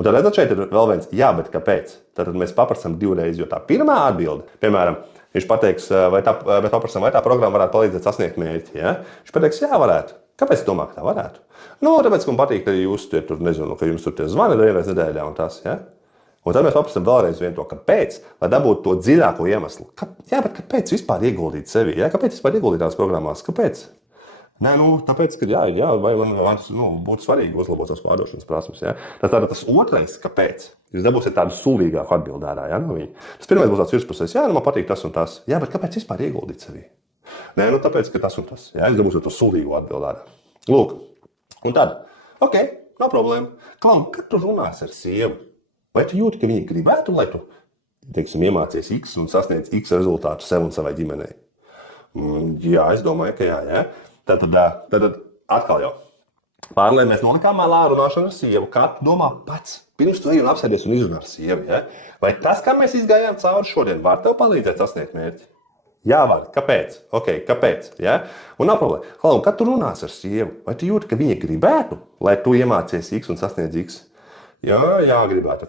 Un tad redzat, šeit ir vēl viens, jā, bet kāpēc? Tad mēs paprasām divreiz, jo tā pirmā atbilde, piemēram, viņš pateiks, vai tā programma varētu palīdzēt sasniegt mērķi. Ja? Viņš pateiks, jā, varētu. Kāpēc tu domā, ka tā varētu? Nu, tāpēc, ka man patīk, ka jūs tur, nezinu, ka jums tur tie zvani vienreiz nedēļā un tas, ja? Un tad mēs paprasām vēlreiz vienu to, kāpēc, lai dabūtu to dziļāko iemeslu. Jā, bet kāpēc vispār ieguldīt sevi? Ja? Kāpēc vispār ieguldīt tās programmās? Kāpēc? Nē, tāpēc, ka vai būtu svarīgi uzlabot savas pārdošanas prasmes. Ja? Tas otrais, kāpēc? Jūs dabūsiet tādu sulīgāku atbildi ārā. Ja? Tas pirmais būs tāds virspusējs, jā, man patīk tas un tas. Jā, bet kāpēc vispār ieguldīt sevi? Nē, tāpēc, ka tas un tas. Jā, jūs dabūsiet to sulīgo atbildi ārā. Lūk, un tad, ok, nav problēma. Klau, kad tu runās ar sievu, vai tu jūti, ka viņa gribētu, lai tu, teiksim, iemācies X un sasniedz X rezultātu sev un savai ģimenei? Jā, es domāju, ka jā. Tad atkal jau. Pārlēm mēs nolikām malā runāšanu ar sievu. Kā tu domā pats? Pirms tu ej un apsēdies un izrunā ar sievu. Ja? Vai tas, kā mēs izgājām cauri šodien, var tev palīdzēt sasniegt mērķi? Jā, var. Kāpēc? Ok, kāpēc? Ja? Un nav problēma. Klau, kad tu runās ar sievu, vai tu jūti, ka viņa gribētu, lai tu iemācies X un sasniedz X? Jā, gribētu.